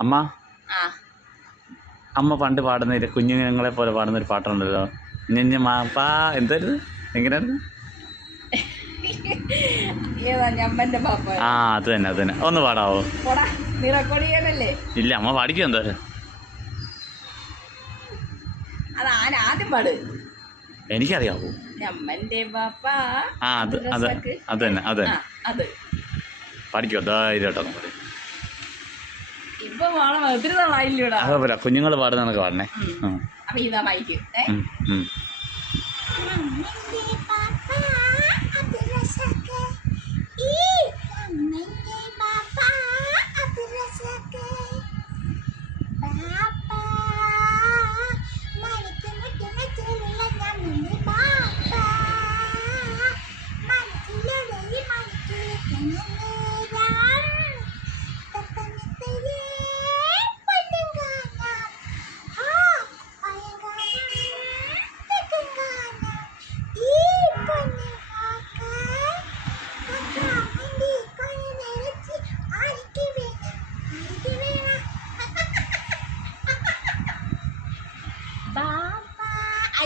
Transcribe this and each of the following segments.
അമ്മ? അമ്മ പണ്ട് പാടുന്ന കുഞ്ഞുങ്ങളെ പോലെ പാടുന്ന ഒരു പാട്ടുണ്ടല്ലോ. ഞഞ്ഞ മാപ്പാ എന്തായിരുന്നു എങ്ങനെയാണ് ആ അത് തന്നെ അത് തന്നെ. ഒന്ന് പാടാവോ? ഇല്ല അമ്മ പാടിക്കും പാട്. എനിക്കറിയാവോ? ആ അത് അത് അത് തന്നെ അത് തന്നെ. പാടിക്കോ? ധൈര്യമായിട്ടോ നമ്മൾ അത് പോരാ കുഞ്ഞുങ്ങൾ പാടുന്ന കണക്ക് പാടണേ. അപ്പൊ ഇതാ മൈക്ക്.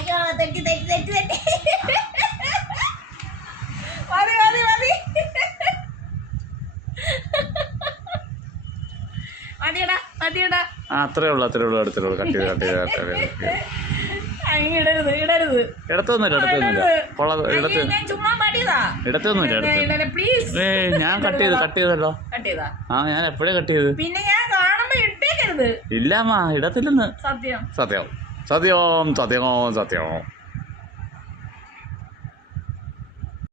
അയ്യോ തെറ്റി തെറ്റി തെറ്റി തെറ്റി. മതി മതി മതി. മതിയടാ മതിയടാ. അത്രേ ഉള്ളൂ അത്രേ ഉള്ളൂ അടുത്തേ ഉള്ളൂ. കട്ട് ചെയ്ത് കട്ട് ചെയ്ത് കട്ട് ചെയ്ത് ഇടരുത് ഇടരുത്. ഇടത്തൊന്നുമില്ല ഇടത്തൊന്നുമില്ല. കൊള്ള ഇടത്ത്. ഞാൻ ഇടത്തൊന്നുമില്ല ഏ കട്ട് ചെയ്ത് കട്ട് ചെയ്തല്ലോ. ആ ഞാൻ എപ്പോഴേ കട്ട് ചെയ്ത്? പിന്നെ ഞാൻ കാണുമ്പോ ഇട്ടേക്കരുത്. ഇല്ല അമ്മ ഇടത്തില്ലെന്ന്. സത്യം. സത്യം. 咋地哦咋地哦咋地哦。